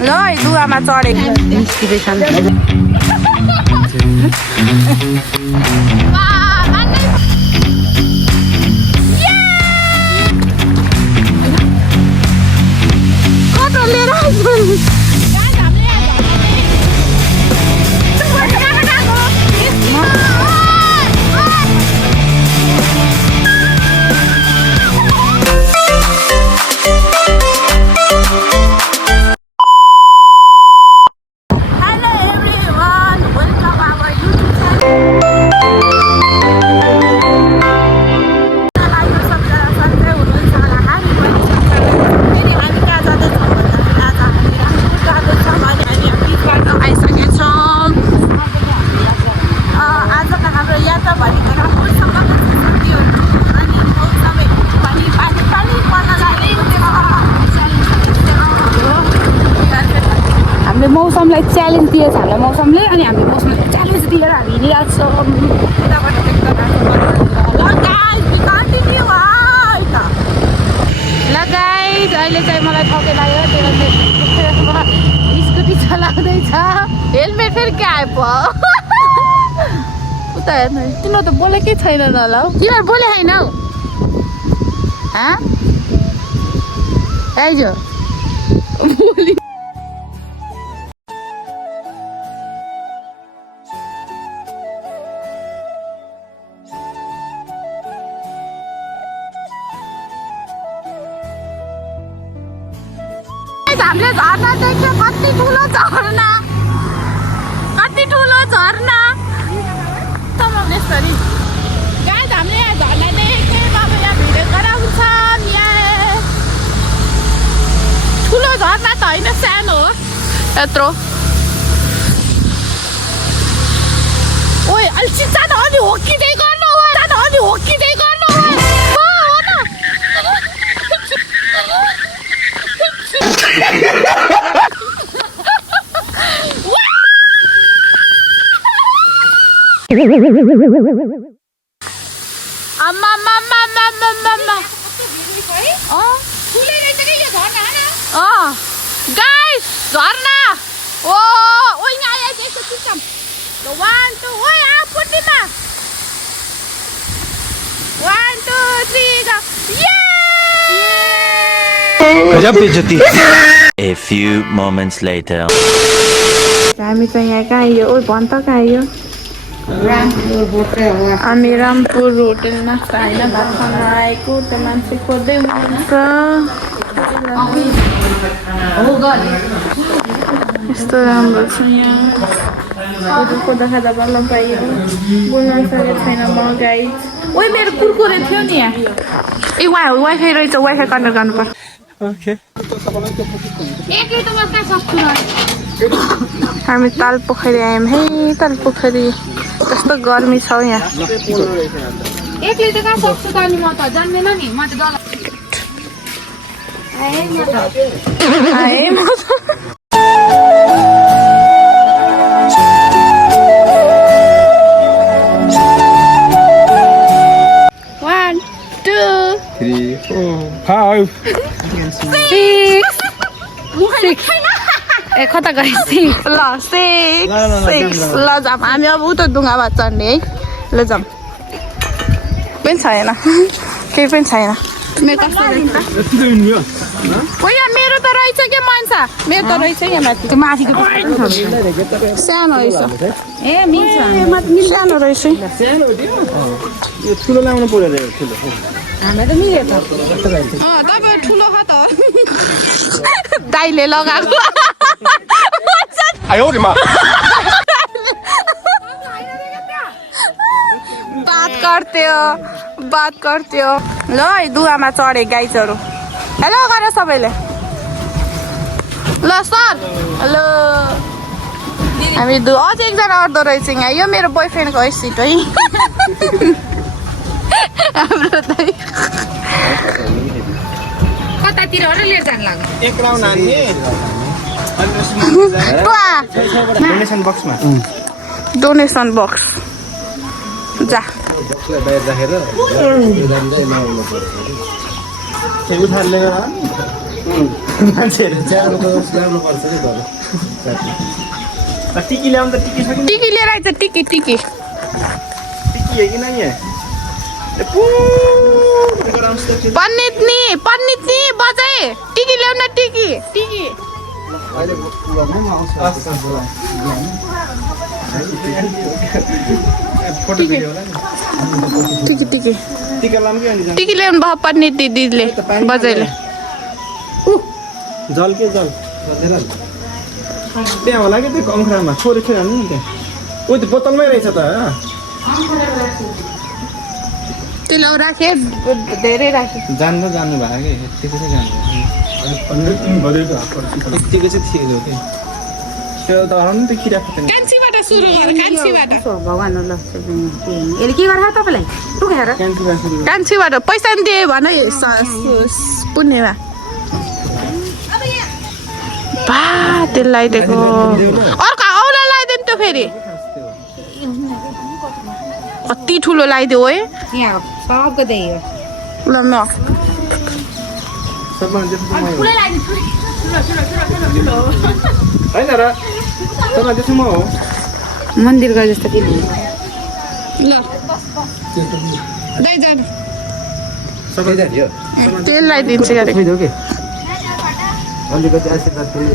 ल दुवामा चढे निस्किँदैछन् कता लिएर मौसमलाई च्यालेन्ज दिएछ हामीलाई मौसमले अनि हामीले मौसमलाई च्यालेन्ज दिएर हामी हिँडिरहेको छौँ ल गाइज अहिले चाहिँ मलाई ठके लाग्यो स्कुटी चलाउँदैछ हेलमेट फेरि के आयो उता हेर्नु तिम्रो त बोलेकै छैन न ल तिमीहरू बोले छैन हौ आइज हामीले झर्ना देख्यो कति ठुलो झर्ना यसरी गाइस हामीले यहाँ झर्ना देख्यौँ अब यहाँ भिडियो गराउँछ यहाँ ठुलो झर्ना त होइन सानो हो यत्रो ओइ अलि चिच्चान अलि होकिँदै गर्नु गाइस झर्ना ओ यहाँ आयो एकछिन सिस्टम 1 2 ओइ आ पुट्टीमा 1 2 3 go गजब बेइज्जती A few moments later हामी चाहिँ यहाँ कहाँ आयो ओइ भन त कहाँ आयो हामी रामपुर होटेलमा खाना भात खान आएको त्यो मान्छे खोज्दै हुनुहुन्छ यस्तो राम्रो छ यहाँ खोज्दा बल्ल पाइयो बोल्न सकेको छैन म गाइज ओइ मेरो कुरकुरे थियो नि यहाँ ए वाइफाई रहेछ वाइफाई कनेक्ट गर्नुपर्छ हामी तालपोखरी आयौँ है तालपोखरी कस्तो गर्मी छ यहाँ एकले त कहाँ सक्छु त अनि म त जान्दैन नि म त One, 2, 3 4 5 6 ए कता गए 6 ल 6 ल जाम हामी अब उता डुङ्गामा चढ्ने है ल जाम पनि छैन केही पनि छैन मेरो मेरो त रहेछ क्या मान्छे मेरो त रहेछ यहाँ माथि माथिको सानो रहेछ ए मिल्छ सानो रहेछ यो ठुलो लाउनु पर्यो ठुलो हामी त मिल्यो त तपाईँ ठुलो ख त दाइले लगाएको आयो रे मा बात गर्थ्यो ल दुवामा चढे गाइजहरू हेलो गर सबैले ल सर हेलो हामी अझ एकजना अर्दो रहेछ यहाँ यो मेरो बोयफ्रेन्डको है सिट है हाम्रो दाइ कतातिर हो र लिएर जान लाग्यो एक राउन्ड हान्ने डोनेसन बक्समा डोनेसन बक्स जा बाहिर राखेर उठाएर लिएर मान्छेहरू च्यारो त ल्याउनु पर्छ नि घर टिकी ल्याउनु त टिकी छ कि टिकी लिएर आइज टिकी टिकी टिकी है कि नै यहाँ पन्नित नि बजाए टिकी ल्याउन टिकी टिकी अहिले लगौँ आउँछ फोटो भिडियो होला नि टिकी टिकी टिका लाउनु कि अनि टिकी ल्याउनु भयो पन्नित दिदीले बजाइले जल के जल बजेर त्यहाँ होला कि त्यो कङ्क्रामा छोरी हाल्नु नि त्यहाँ ऊ त्यो बोतलमै रहेछ त त्यसले राखे धेरै राखे जान्नु भयो कि यतिको चाहिँ जान्नु यतिको चाहिँ थियो कि त्यो त हराउनु त्यो किरा फटेन कान्छीबाट सुरु गर कान्छीबाट भगवान् ल यसले के गर्छ तपाईँलाई टुकेर कान्छीबाट पैसा नि दिए भन पुण्यमा बा त्यसलाई लगाइदिएको अर्को औला लगाइदिनु त्यो फेरि कति ठुलो लगाइदियो है यहाँ सबको त्यही हो ल म होइन र तपाईँ त्यसो म हो मन्दिर गए जस्तो कि ल दाइ जानु सबै जान्यो तेल लगाइदिन्छु अरे खै के अलिकति आशीर्वाद पनि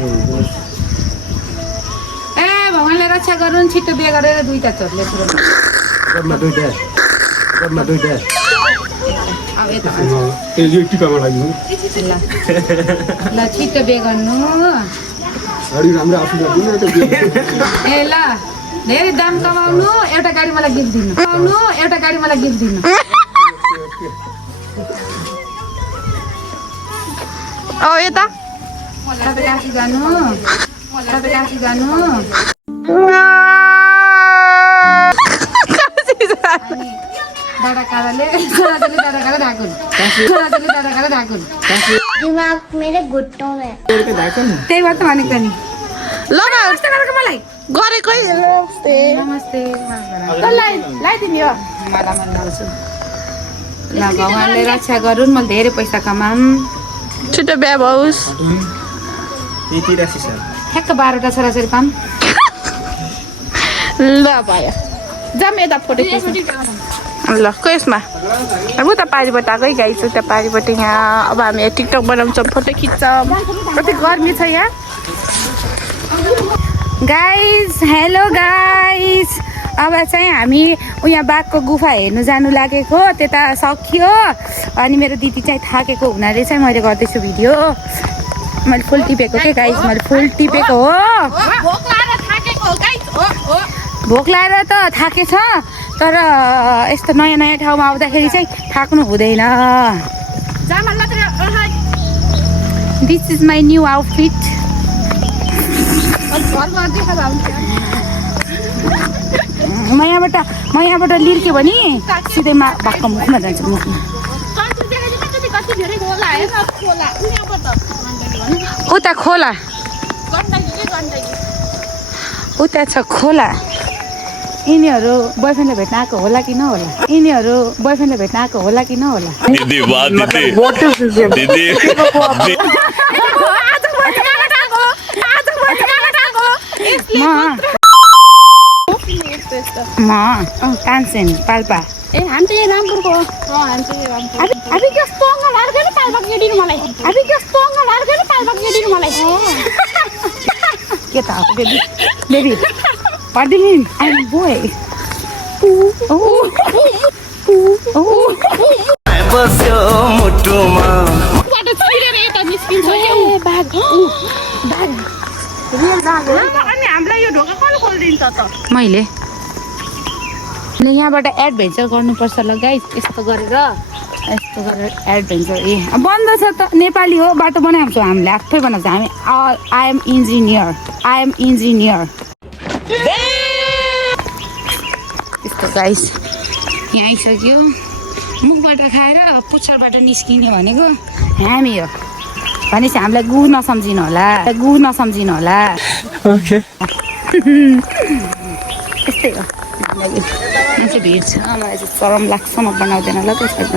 ए भगवान्ले रक्षा गरून् छिट्टो बिहे गरेर दुईटा छोरीले जम्मा दुईटा अब यता यो टिकामा लाग्नु ल छिट्टो बिहे गर्नु अरू राम्रो आशीर्वाद दिनु त ए ल धेरै दाम कमाउनु एउटा गाडी मलाई गिफ्ट दिनु औ यता तपाईँ काशी जानु दादा कादाले छोराछोरी दादा कादा ढाकुन् दिमाग मेरे घुट्टों में त्यही भएर त भनेको नि लगा कस्तो गरेको मलाई गरेकै नमस्ते लगाइदिने हो मलाई मन लाउँछु ल भगवान्ले रक्षा गरून् मैले धेरै पैसा कमाऊँ छिटो बिहा होस् यति राशि छ ठ्याक्क 12वटा छोराछोरी पाऊँ ल भयो जाम यता फोटो खिच्नु ल यसमा अब उता पारिबाट आएकै गाइछु त्यहाँ पारिबाट यहाँ अब हामी टिकटक बनाउँछौँ फोटो खिच्छौँ कति गर्मी छ यहाँ गाइज हेलो गाइज अब चाहिँ हामी यहाँ बाघको गुफा हेर्नु जानु लागेको त्यता सकियो अनि मेरो दिदी चाहिँ थाकेको हुनाले चाहिँ मैले गर्दैछु भिडियो मैले फुल टिपेको के गाइज मैले फुल टिपेको हो भोक लागेर त थाकेछ तर यस्तो नयाँ नयाँ ठाउँमा आउँदाखेरि चाहिँ थाक्नु हुँदैन this is my new outfit म यहाँबाट लिर्क्यो भने सिधै भागको मुखमा जान्छु मुखमा उता खोला उता छ खोला यिनीहरू बोयफ्रेन्डले भेट्न आएको होला कि नहोला दिदी वाह दिदी म कान्छेन पाल्पा ए हामी त यहाँ रामपुरको अभी कस्तो अङ्गल अर्कै पाल्पा केटिनु मलाई के त बेबी पढ्दिनु आई एम बोय बस्यो मुटुमा अनि हामीलाई यो ढोका कसले खोलिदिन्छ त मैले यहाँबाट एडभेन्चर गर्नुपर्छ ल गाइस यस्तो गरेर एडभेन्चर बन्द छ त नेपाली हो बाटो बनाएको छौँ हामीले आफै बनाएको छ हामी आई एम इन्जिनियर यस्तो गाइस यहाँ आइसक्यो मुखबाट खाएर पुच्छरबाट निस्किने भनेको हामी हो भनेपछि हामीलाई गु नसम्झिनु होला यस्तै हो मान्छे भिड छ मलाई चाहिँ सरम लाग्छ म बनाउँदैन ल त्यसलाई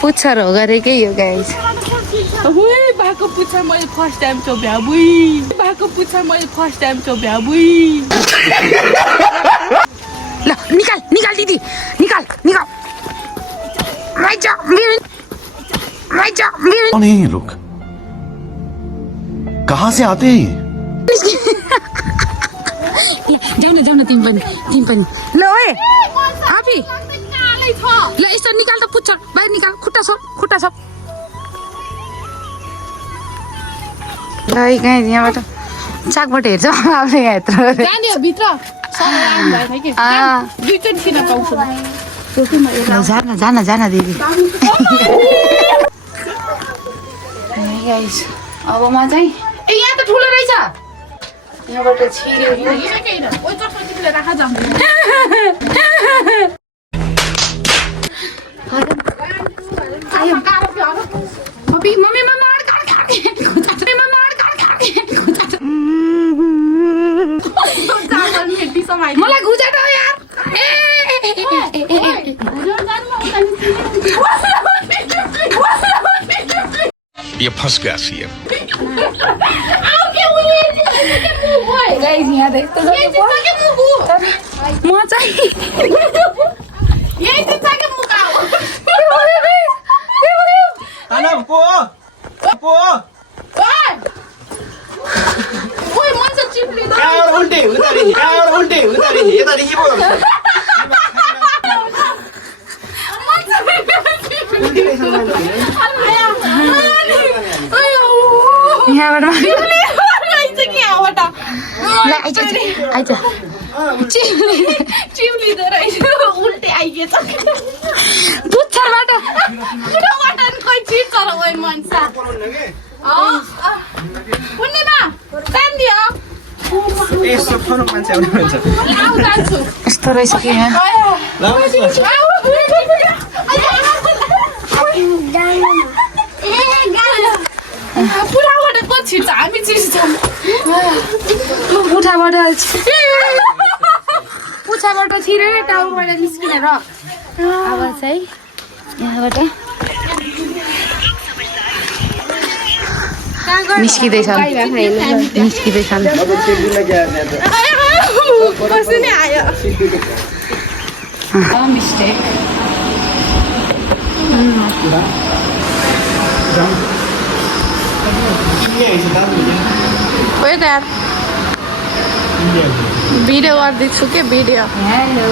पुच्छर हो गरेकै यो गाइस बाको पुच्छा मैले फर्स्ट टाइम चोप्या बुई बाको पुच्छा मैले फर्स्ट टाइम चोप्या बुई ल निकाल निकाल दिदी निकाल निकाल कौन है ये लोग कहाँ से आते हैं जाऊ न तिमी पनि ल ओए आफी ल यसो निकाल त पुच्छर बाहिर निकाल खुट्टा सब ल कहीँ यहाँबाट चाकबाट हेर्छ आफै यहाँ यत्रो भित्र जान दिदी अब म चाहिँ ए यहाँ त ठुलो रहेछ यहाँबाट छिर्यो मलाई गुजा त यार ये फंस गया सीएम यहाँ देख्छ म चाहिँ उल्टे आइगेछ पुच्छरबाट खोइ चिज चल ओइ मनसा पूर्णिमा सान्दी हो यस्तो फनो मान्छे आउने हुन्छ यस्तो रहेछ कि यहाँ पुराबाट को छिर्छ हामी छिर्छौँ पुच्छाबाट छिरेर टाउबाट निस्किने र अब चाहिँ यहाँबाट निस्किँदैछ मिस्टेक भिडियो गर्दैछु के भिडियो हेलो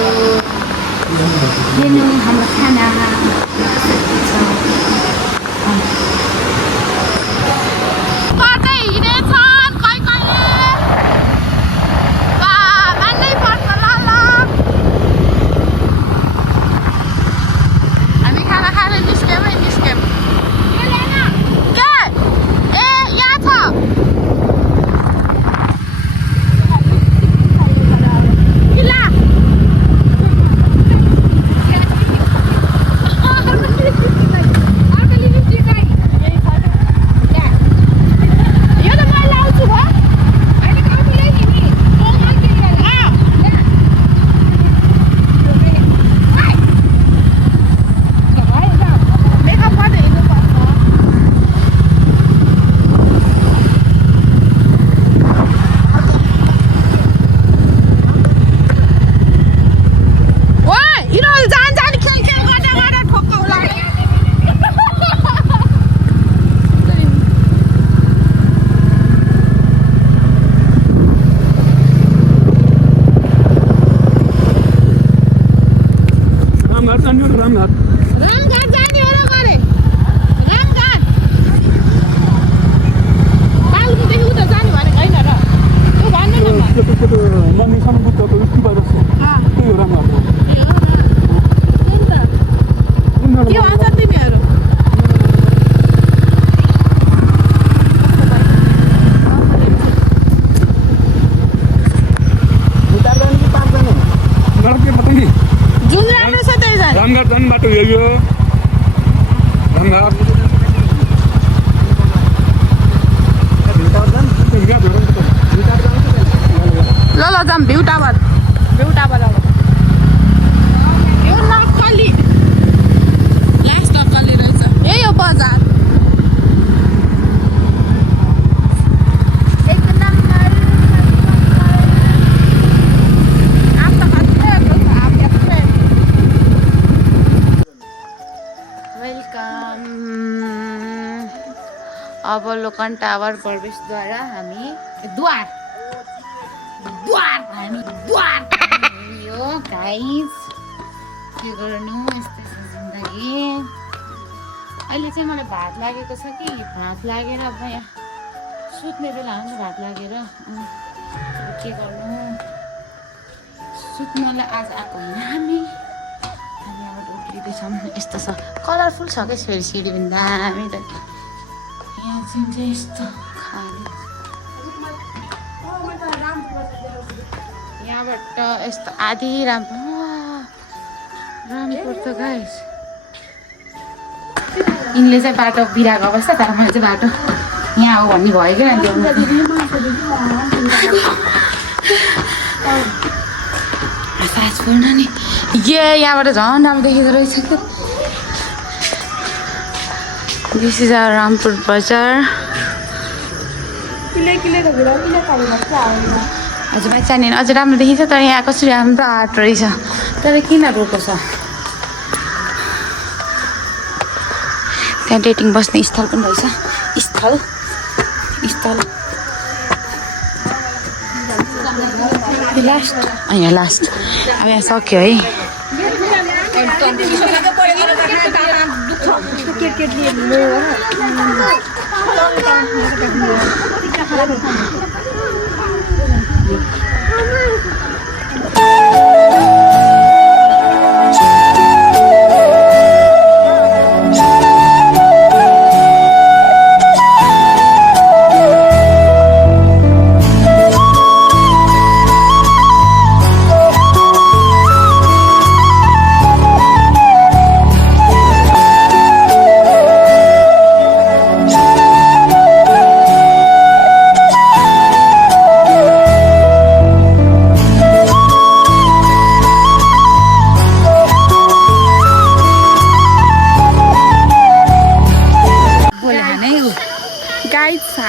हाम्रो खाना कतै हिँडेछन् खै कहिले मान्नै पर्छ ल हामी खाना खाएर निस्क्यौँ के ए यहाँ छ रामघाट जाने हो र गरे रामघाट बालुदेखि उता जाने भनेको होइन र त्यो भन्नु न के भन्छ तिमीहरू जुन राम्रो छ त्यही जाने रामघाट जाने बाटो यो रामघाट ल जाम भ्यू टावर यो नक्कली लास्ट नक्कली रहेछ यही हो बजार वेलकम। अवलोकन टावर प्रवेशद्वारा हामी द्वार यो गाइस के गर्नु यस्तो छ जिन्दगी। अहिले चाहिँ मलाई भात लागेको छ कि भात लागेर अब यहाँ सुत्ने बेला हो नि भात लागेर के गर्नु सुत्नलाई आज आएको होइन हामी अब उक्लिँदैछौँ। यस्तो छ कलरफुल छ क्या फेरि सिडी पनि दामी त यहाँ चाहिँ यस्तो खाले यहाँबाट यस्तो आधी रामपुर त गाइस यिनले चाहिँ बाटो बिराएको अवस्था तर मैले चाहिँ बाटो यहाँ हो भन्ने भयो क्या सास फोड्न नि यहाँबाट झन् राम्रो देखेको रहेछ त। दिस इज आवर रामपुर बजार। हजुर भाइ चाहिने अझै राम्रो देखिन्छ तर यहाँ कसरी राम्रो आर्ट रहेछ तर किन रोको छ। त्यहाँ डेटिङ बस्ने स्थल पनि रहेछ स्थल लास्ट यहाँ लास्ट अब यहाँ सक्यो है।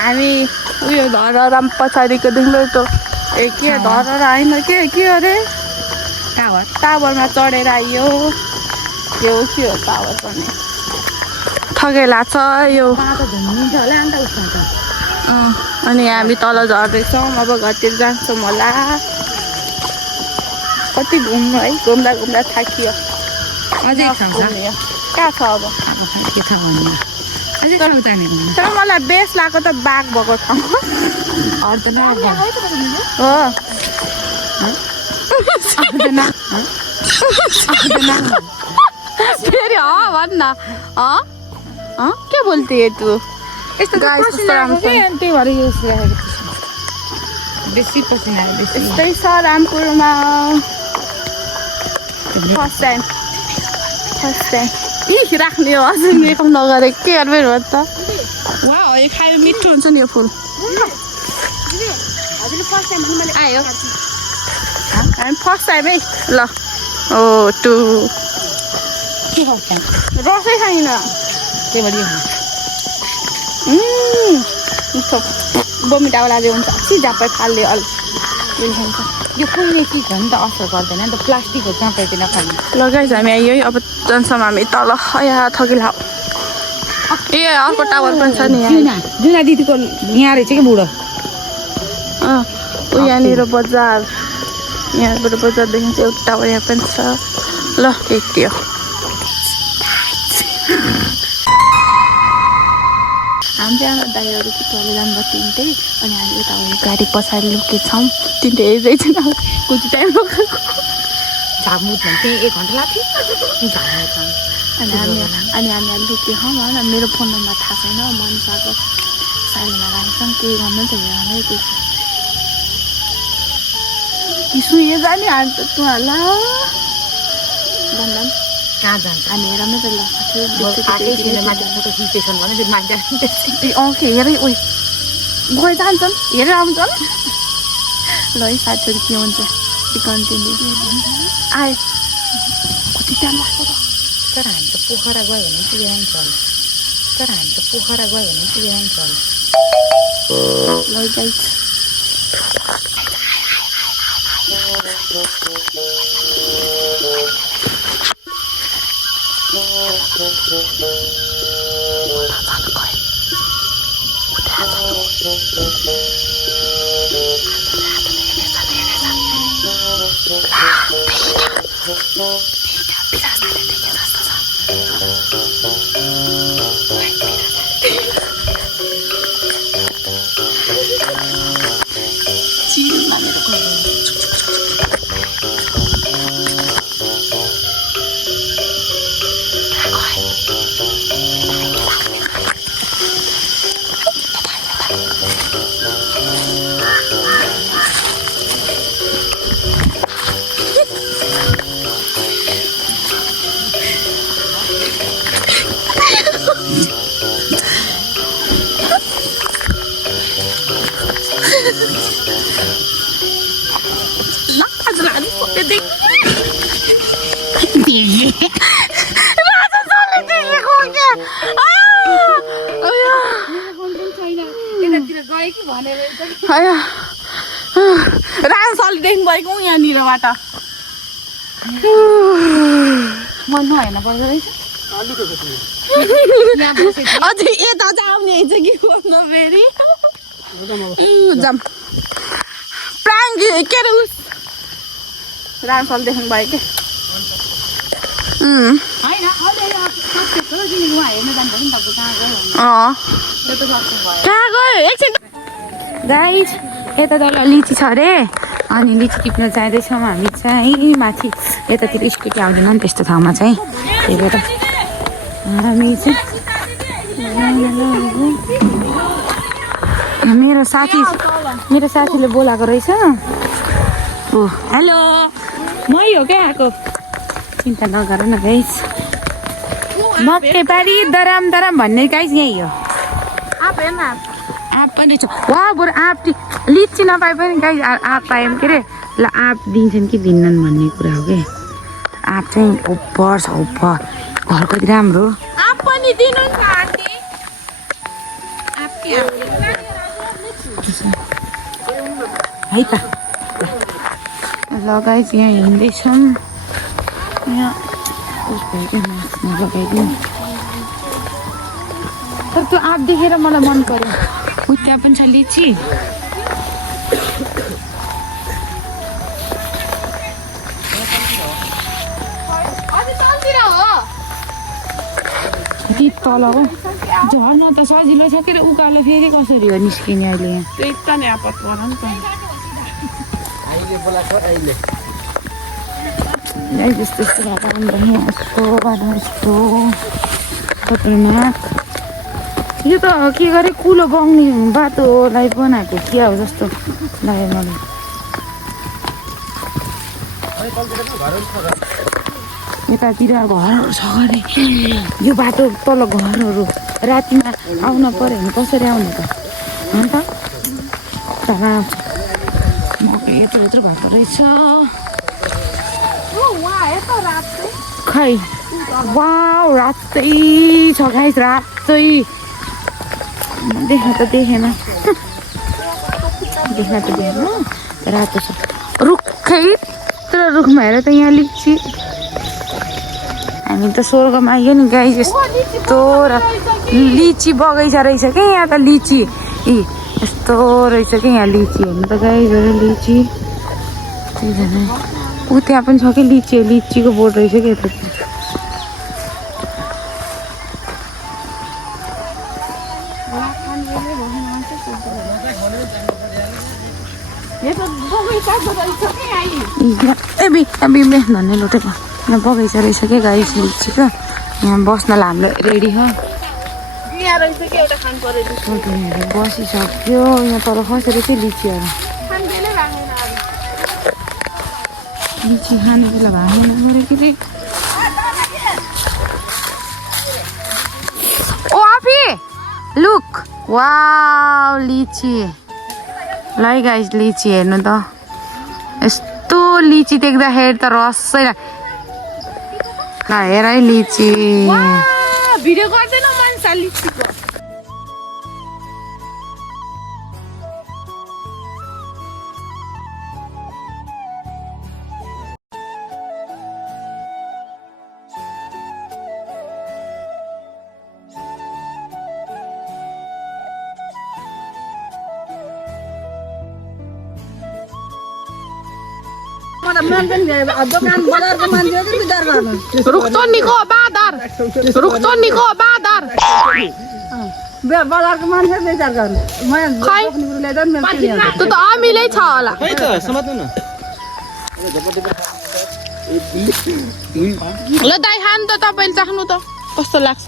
हामी उयो धराराम पछाडिको दिङ्लो त के धरा होइन के अरे टावरमा चढेर आइयो यो के हो टावर पनि ठगेला छ यो। अनि हामी तल झर्दैछौँ अब घरतिर जान्छौँ होला। कति घुम्नु है घुम्दा थाकियो अझै कहाँ छ अब के छ भन्नु तर मलाई बेस लाग्यो त बाघ भएको ठाउँ हो फेरि भन् न के बोल्थे तू यस्तो त्यही भएर युज राखेको बेसी पसिना यस्तै छ रामपुरमा फर्स्ट टाइम राख्ने हो अझै मेकअप नगरेको के गर्नु हो त वा हो यो खायो मिठो हुन्छ नि यो फुल आयो हामी फर्स्ट टाइम है ल ओ टु रसै छैन त्यही भएर मिठो बमिटाको लागि हुन्छ सिझापै फाल्ने अलिक यो कुनै चिज हो नि त असर गर्दैन नि त प्लास्टिकको चाँपैतिर खाने लगाइज हामी आइयो है अब जान्छौँ हामी तल यहाँ थकिला ए अर्को टावर पनि छ नि जुना दिदीको यहाँ रहेछ कि बुढो ऊ यहाँनिर बजार यहाँबाट बजार देखिन्छ एउटा टावर यहाँ पनि छ ल यति हो। हामी चाहिँ हाम्रो दाइहरू कि तल जानुभयो तिनटै अनि हामी यता गाडी पछाडि लुकेछौँ तिनटै हेर्दैछौँ कति टाइम रोकेको झामुट भन्थेँ 1 घन्टा लाग्थ्यो अनि हामी लुकेछौँ होइन मेरो फोन नम्बर थाहा छैन मनिषाको साइडमा राखेछौँ केही गर्नु त हेर्नै त्यो सुयो जाने हाल्छ तुहरूलाई भन्दा कहाँ जान्छ हामी हेरमै त फोटो खिचेछन् भने हेरै ओ गए जान्छन् हेरेर आउँछन् ल है 60 रुपियाँ हुन्छ कन्टिन्यू आयो कति टाइम लाग्छ तर हामी त पोखरा गयो भने पुगिरहन्छ होला ल जाइछ राजसलदेखि भएको यहाँनिरबाट मन भएन पर्दो रहेछ अझै यता चाहिँ आउने छ कि खोज्नु फेरि जाम प्राङ्क के अरे उस राजसलदेखि भयो के कहाँ गयो एकछिन गाइस यता तल लिची छ अरे अनि लिची टिप्न जाँदैछौँ हामी चाहिँ माथि यतातिर स्कुटी आउँदैन नि त्यस्तो ठाउँमा चाहिँ त्यही भएर हामी चाहिँ मेरो साथीले बोलाएको रहेछ ओ हेलो मै हो क्या आएको चिन्ता नगर न गाइस मकैबारी दराम भन्ने गाइस यही हो आँप पनि छ वा बरु आँप लिची नपाए पनि गाई आँप पायौँ के अरे ल आँप दिन्छन् कि दिन्नन् भन्ने कुरा हो क्या आँप चाहिँ उपर छ उपर घरको राम्रो आँप पनि दिनु न आन्टी है त ल गाइस यहाँ हिँड्दैछौँ यहाँ उस भयो लगाइदिउँ तर त्यो आँप देखेर मलाई मन पर्यो त्यहाँ पनि छ लिची कि तल हो झर्न त सजिलो छ के अरे उकालो फेरि कसरी हो निस्किने अहिले यहाँ त्यही त नि आपत पर्छ नि त जस्तो यस्तो वातावरण यस्तो वातावरण यस्तो खतरनाक यो त के गरे कुलो बग्ने बाटोलाई बनाएको के हो जस्तो लाग्यो मलाई यतातिर घरहरू छ अरे यो बाटो तल घरहरू रातिमा आउन पर्यो भने कसरी आउने त अन्त मकै यत्रो यत्रो भएको रहेछ खै वाउ रातै छ गाइस रातै देख्न त देखेन रातो छ रुखै तर रुखमा हेर त यहाँ लिची हामी त स्वर्गमा आइयो नि गाई यस्तो लिची बगैँचा रहेछ क्या यहाँ त लिची यस्तो रहेछ क्या यहाँ लिची हेर्नु त गाईहरू लिची ऊ त्यहाँ पनि छ कि लिचीको बोर्ड रहेछ क्या यता अभी भन्ने लुटेको यहाँ बगैँचा रहेछ क्या गाई लिचीको यहाँ बस्नलाई हाम्रो रेडी हो बसिसक्यो यहाँ तल खसेर चाहिँ लिचीहरू लिची खाने बेला भाँगेन गऱ्यो कि चाहिँ ओ आफी लुक वाउ लिची ल गाइस लिची हेर्नु त यस्तो लिची देख्दाखेरि त रसै ल हेर है लिची भिडियो गर्दैन मान्छे लिचीको रुखतोनीको बाँदर रुखतोनीको बाँदर बजारको मान्छे विचार गर्नु खै त्यो त अमिलै छ होला खै त समात्नु न ल दाइ खानु त तपाईँले चाख्नु त कस्तो लाग्छ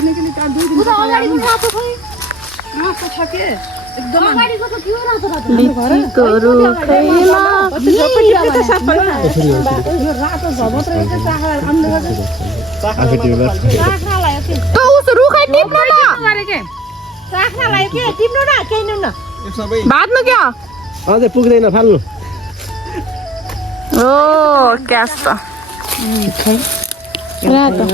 लिचीको रुखैमा त उसो रुखै टिप्नु न भात्नु क्या अझै पुग्दैन फाल्नु ओ क्यास त रातो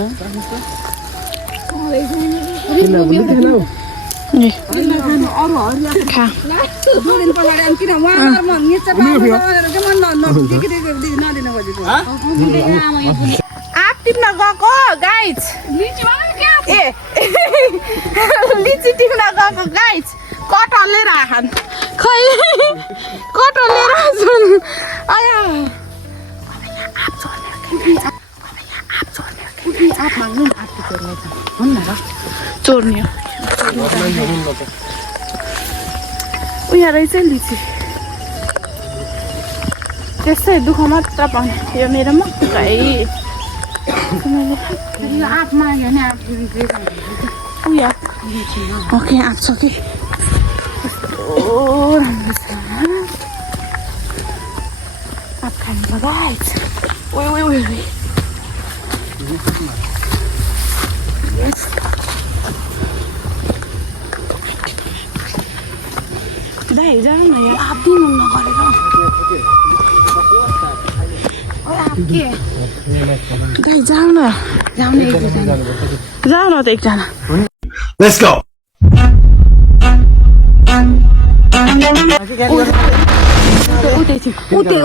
आँप टिप्न गएको गाइज ए लिची टिप्न गएको गाइज कटहल लिएर आखान् खै कटहल लिएर आछन् आया चोर्ने उयो रहेछ लिची त्यसै दुःख मात्र पाउने यो मेरो मक्कै आँप माग्यो भने आँप उयो ओके आँप छ कि कस्तो राम्रो छ आँप खानु लगाएछ ओइ ओइ ओइ ओइ दाइ जाऊ न यहाँ आँप दिनु नगरेर दाइ जाऊ न जाऊ न त एकजना Let's go.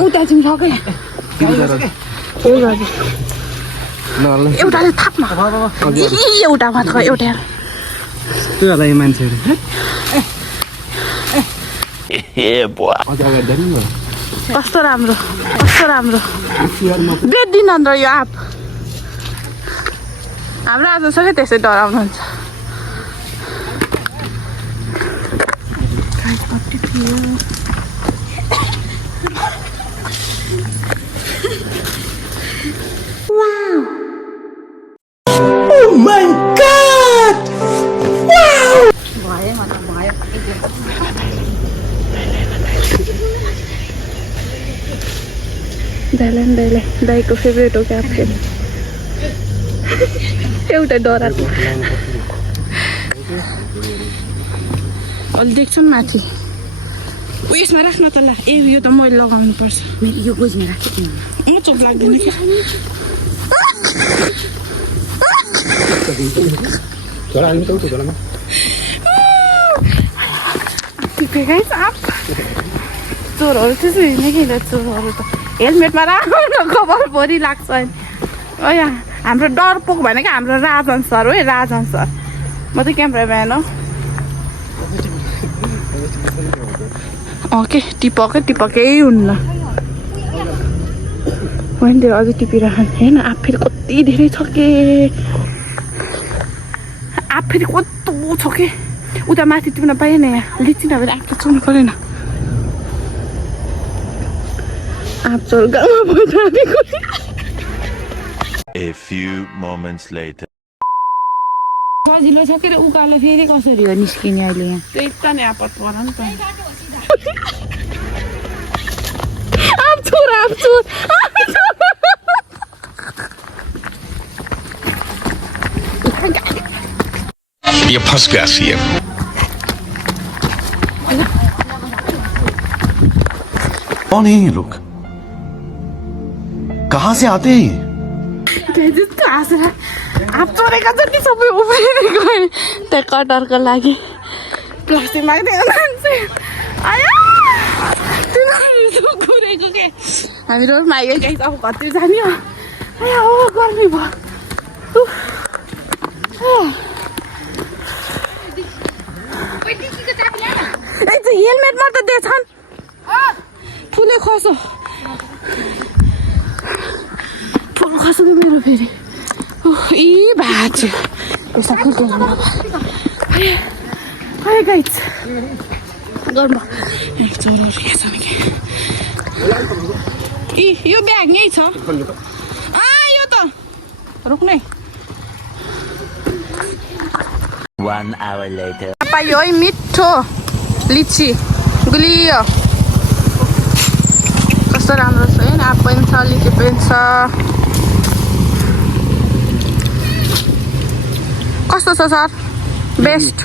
उता चाहिँ सकै एउटाले थाप्न एउटा मात्र एउटा त्यो होला यो मान्छेहरू कस्तो राम्रो बेच्दिन अन्त यो आँप हाम्रो आज सबै त्यसै डराउनुहुन्छ दाइको फेभरेट हो क्या फेरि एउटा डरा अलि देख्छौँ माथि उयसमा राख्न त ल ए यो त मैले लगाउनु पर्छ यो गोजीमा राखेँ चोक लाग्दैन क्या चोरहरू त्यसो हिँड्ने कि चोरहरू त हेलमेटमा राम्रो खबर भरि लाग्छ ओ यहाँ हाम्रो डरपोक भनेको हाम्रो राजन सर हो है राजन सर म त क्यामराम्यान हो के टिपकै हुन्न मैले अझै टिपिरहन् हेर्न आँप फेरि कति धेरै छ के आँप फेरि कस्तो छ के उता माथि टिप्न पाएन यहाँ लिची नभएर आँप त चोर्नु परेन आँप चोर गाउँमा A few moments later. सजिलो छ के उकालो फेरि कसरी हो निस्किने अहिले यहाँ त्यही त नि आपत पर नि त आँप चोर ये फंस गया सीएम कौन है ये लोग? कहाँ से आते हैं ये? जस्तो हाँसेर आँप चोरेका जति सबै उभिएर गए त्यहाँ कटहरको लागि प्लास्टिक माग्दिएको मान्छे आयो घुरेको के हामी रोज मागे गाई अब घरतिर जाने हो आयो हो गर्मी भयो हेलमेट मात्र दिएछन् खसो फुल खसो कि मेरो फेरि यी भाँच्यो पैसा फुट्दैन है गाइस गर्नु चोरहरू के छ कि यो ब्याग यही छ यो त रोक्नै 1 hour later. पायो है मिठो लिची गुलियो कस्तो राम्रो छ है आँप पनि छ लिची पनि छ कस्तो छ सर बेस्ट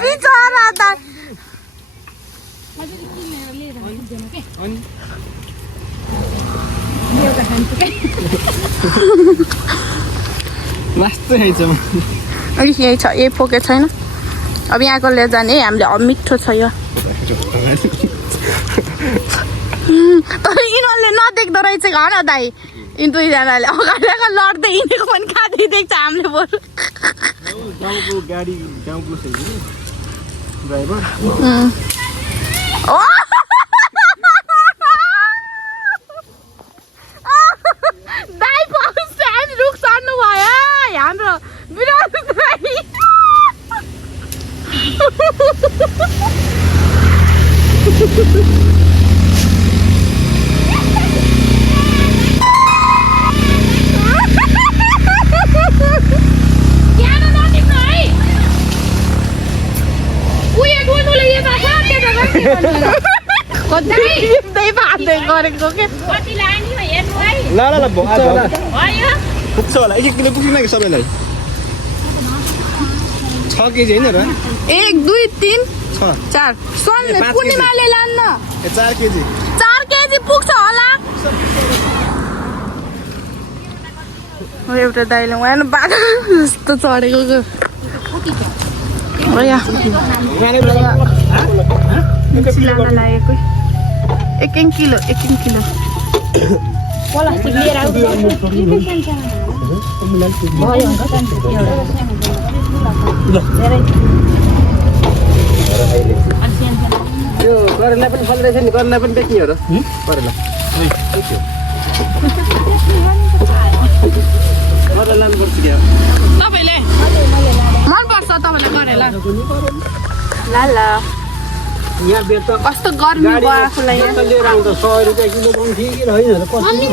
बिचरा दाइ यही छ यही पोकेट छैन अब यहाँको लिएर जाने है हामीले अब मिठो छ यो तर यिनीहरूले नदेख्दो रहेछ घर दाइ यिनी दुईजनाले अगाडि लड्दै हिँडेको पनि खाँदै देख्छ हामीले बरु दाइको हामी रुख चढ्नु भयो हाम्रो बिरालो दाइ गरेको के ल पुग्छ होला 1 किलो पुग्दैन कि सबैलाई 6 केजी हैन र 1 2 3 6 4 सोन पूर्णिमाले लान्न 4 केजी 4 केजी पुग्छ होला एउटा दाइले वहाँ बाटो जस्तो चढेको लागेको 1 किलो प्लास्टिक लिएर आऊ यो करेला पनि फल्दैछ नि करेला पनि बेच्ने हो र करेला करेला पनि पर्छ क्या तपाईले मन पर्छ तपाईले करेला ल यहाँ बेच्छ कस्तो गर्मी भयो आफूलाई लिएर आउँदा 100 रुपैयाँ किलो पनि ठिक होइन र कति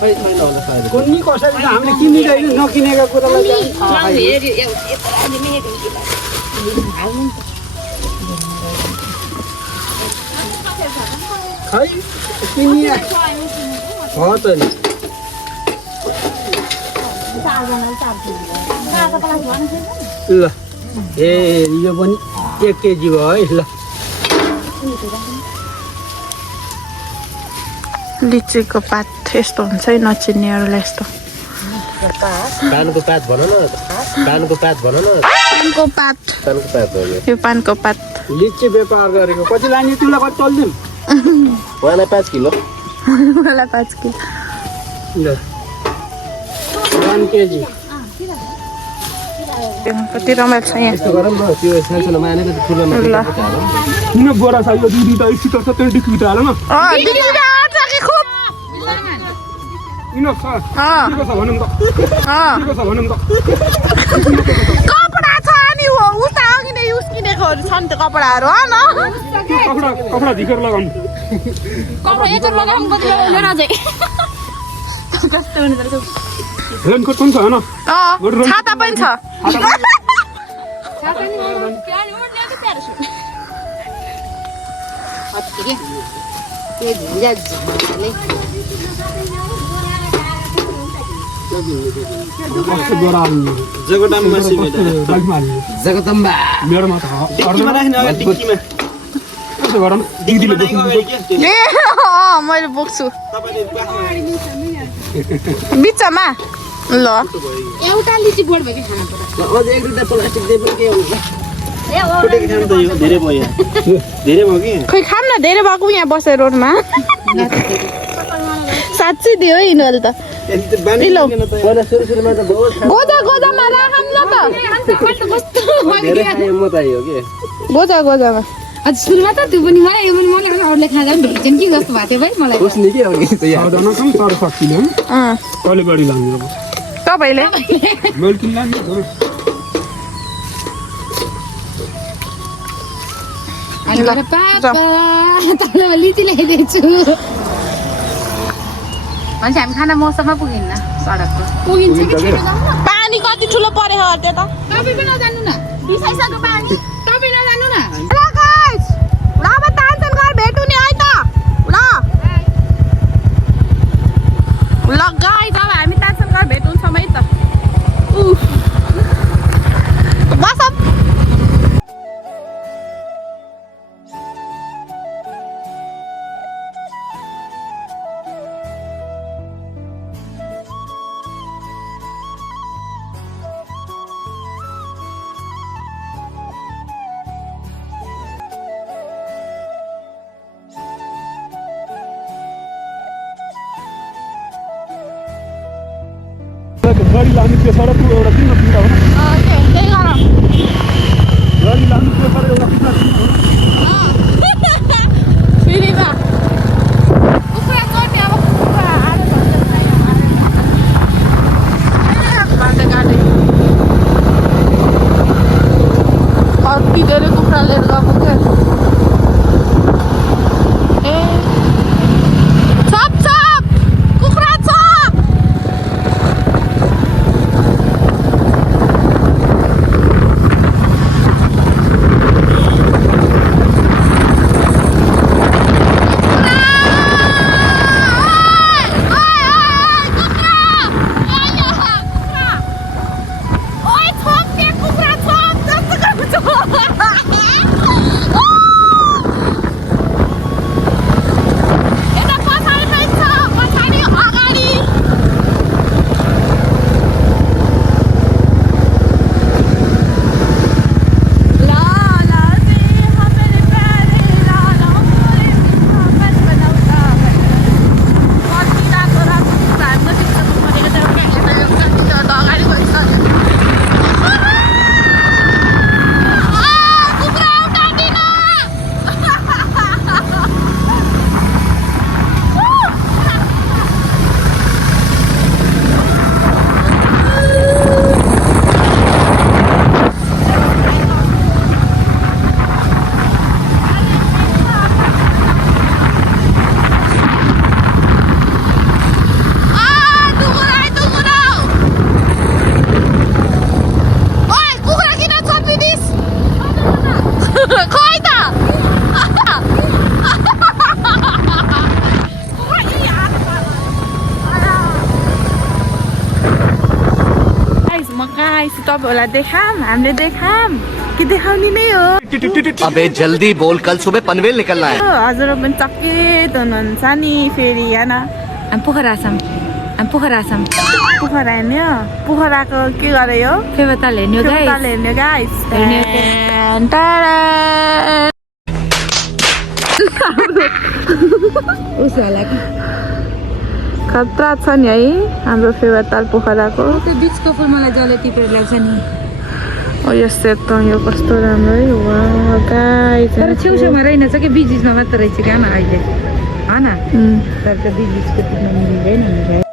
खै छैन होला सायद कुनै कसरी त हामीले किनिदैन नकिनेको कुरालाई खै किनिया हो त नि ल ए यो पनि 1 केजी भयो है ल लिचीको पात यस्तो हुन्छ है नचिन्नेहरूलाई यस्तो पानको पात भन न पानको पात भन न पानको पात हो यो पानको पात लिची व्यापार गरेको कति लाने तिमीलाई कति चल्दिम मलाई 5 किलो मलाई 5 किलो ल 1 केजी कति रमाइलो छ यहाँ यस्तो गरौँ न त्यो सानो मानेको ठुलोमा ल किन बोरा छ यो दुधी त एकसित छ त्यो डिक्री हाल न किन छ के छ भनौँ त कपडा छ नि हो उता अघि नै युज किनेकोहरू छ नि त कपडाहरू हो न कपडा धिकेर लगाउनु कपडा यत्रो लगाउनु कति लगाउनु राजै रेनकोट पनि छ हैन छाता पनि छ जगदम्बा मेरोमा त अर्धमा राख्ने अगाडि डिक्कीमा कसो गरौँ दिदीले बोक्नु ए मैले बोक्छु बिचमा ल एउटा लिची बोर्ड भयो कि खाना पर्छ अझ 1 दुईटा प्लास्टिक दे पनि के हुन्छ फुटेको खानु त यो धेरै भयो धेरै भयो कि खै खाम न धेरै भएको यहाँ बसेर रोडमा साँच्चै दियो यिनीहरूले त यति बानी ल पहिला सुरुमा त बहुत गोदामा राखम ल त धेरै खायो म त यो के गोजा गोजामा हजुर सुरुमा त त्यो पनि मलाई अरूले खाँदा पनि भेट्छन् कि जस्तो भएको थियो भाइ मलाई खोज्ने के आउने त यहाँ खाँदैन कम तर सक्दिनँ कहिले बढी लाने अब तपाईँले मैले किन लाने अनि गएर पापा तल लिची ल्याइदिन्छु भनेपछि हामी खाना मौसममा पुगिन्न सडकको पुगिन्छ कि छिटो जाउँ न पानी कति ठुलो परेको हो त्यो त तपाईँ पनि नजानु न बिसाइसक्यो पानी तपाईँ नजानु न ल गाइस ल अब तानसेन घर भेटौँ नि है त ल गाइस अब हामी तानसेन घर भेटौँ छौँ है त बस गाडी लानु त्यो सडकको एउटा किन पिरा हो त्यही गर गाडी लानु त्यो सडक एउटा पिरा फेरिमा कुखुरा चढ्ने अब कुखुरा आधा घन्टा गाडी कति धेरै कुखुरा लिएर गएको क्या ए छप छप कुखुरा छप तपाईँहरूलाई देखाम हामीले देखाम कि देखाउने नै हो अबे जल्दी बोल कल सुबह पनवेल निकलना है हजुर पनि चक्केत हुनुहुन्छ नि फेरि होइन हामी पोखरा आसाम पोखरा हेर्ने पोखराको के गरे हो फेवाताल हेर्ने हेर्ने गाइस खतरा छ नि है हाम्रो फेवाताल पोखराको त्यो बिचको फुल मलाई जले टिपेर ल्याउँछ नि ओ यो सेतो यो कस्तो राम्रो है वाह गाइस तर छेउछेउमा रहेनछ कि बिचमा मात्र रहेछ क्या अहिले होइन तर त्यो बिचको टिप्न मिल्दैन नि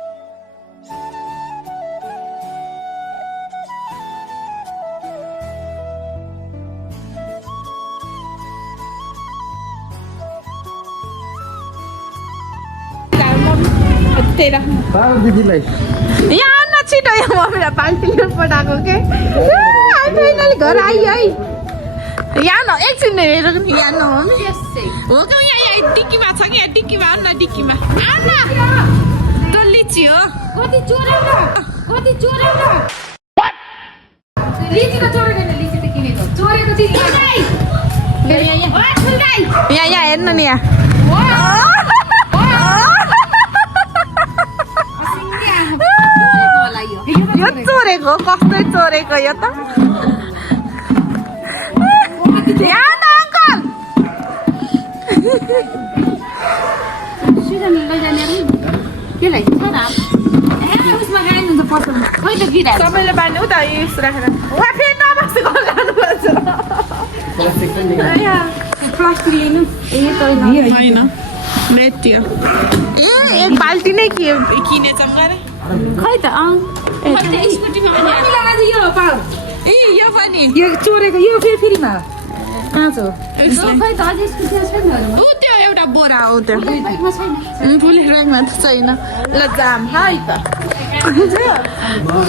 दिदीलाई यहाँ आउन छिटो यहाँ मम्मीलाई पाल्टी लिएर पठाएको के फाइनली घर आइयो है यहाँ न एकछिन हेरेर नि यहाँ न हो कि यहाँ डिक्कीमा छ कि यहाँ डिक्कीमा आउनु न डिक्कीमा आउनु त लिची हो कति चोरेको लिचीको चोरेको लिची त किनेको चोरेको चिज यहाँ हेर्नु नि यहाँ यो चोरेको कस्तो चोरेको यो त यहाँ न अङ्कल सुजन लैजाने के लाग्छ उसमा खानुहुन्छ पर्छ खै त गिरा सबैले बाँध्ने उता यस राखेर वा फेरि नबसेको लानुपर्छ प्लास्टिक लिनु होइन मेटियो एक बाल्टी नै किनेछौँ गरे खै त स्कुटीमा आज यो पाउ ए यो पनि यो चोरेको यो फेरिमा काँचो खै त अझै स्कुटी छैन ऊ त्यो एउटा बोरा हो त्यो ब्यागमा छैन पुलिस ऱ्याङ्कमा त छैन ल जाम है त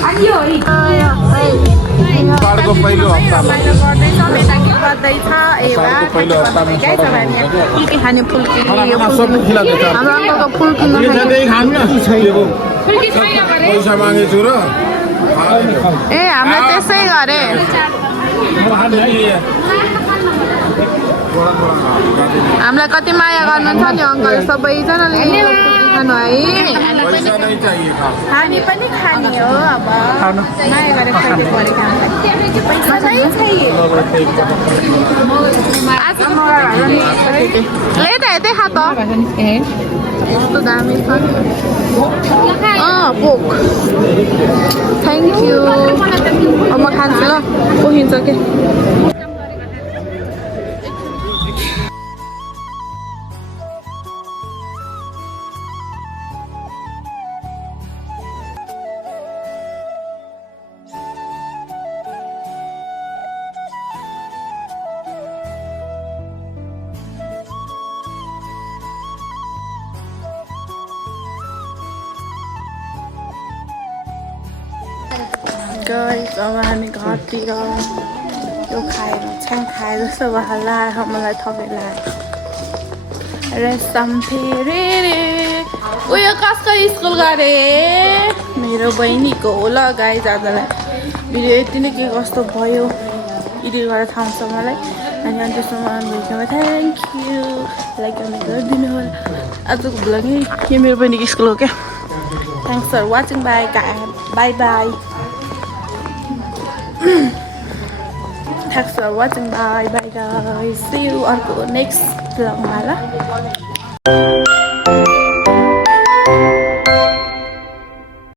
अनि यो पहिलो गर्दैछ यता के गर्दैछ ए के खाने फुल किन्ने हाम्रो अङ्कलको फुल किन्नु पैसा मागेछु र ए हामीले त्यसै गरे हामीलाई कति माया गर्नुहुन्छ नि अङ्कल सबैजनाले खानु है हामी पनि खाने हो अब माया गरेर खाइदियो परेको पैसा नै चाहिए आज यता यतै खा त यस्तो दामी छ पोक थ्याङ्क यू अब म खान्छु ल पोखिन्छ के गाइस अब हामी घरतिर यो खाएर छ्याङ खाए जस्तो भयो लाएर मलाई थपेर लाएर रेसम फेरि उयो कसको स्कुल गरे मेरो बहिनीको हो ल गाइस आजलाई भिडियो यति नै के कस्तो भयो एडिट गरेर थाहा हुन्छ मलाई अनि त्यसमा मन भइसक्यो थ्याङ्क यू लाइक कमेन्ट गरिदिनु होला आजको भ्लग नै यो मेरो बहिनीको स्कुल हो क्या thanks for watching bye bye bye Thanks for watching. Bye bye guys. See you on the next vlog.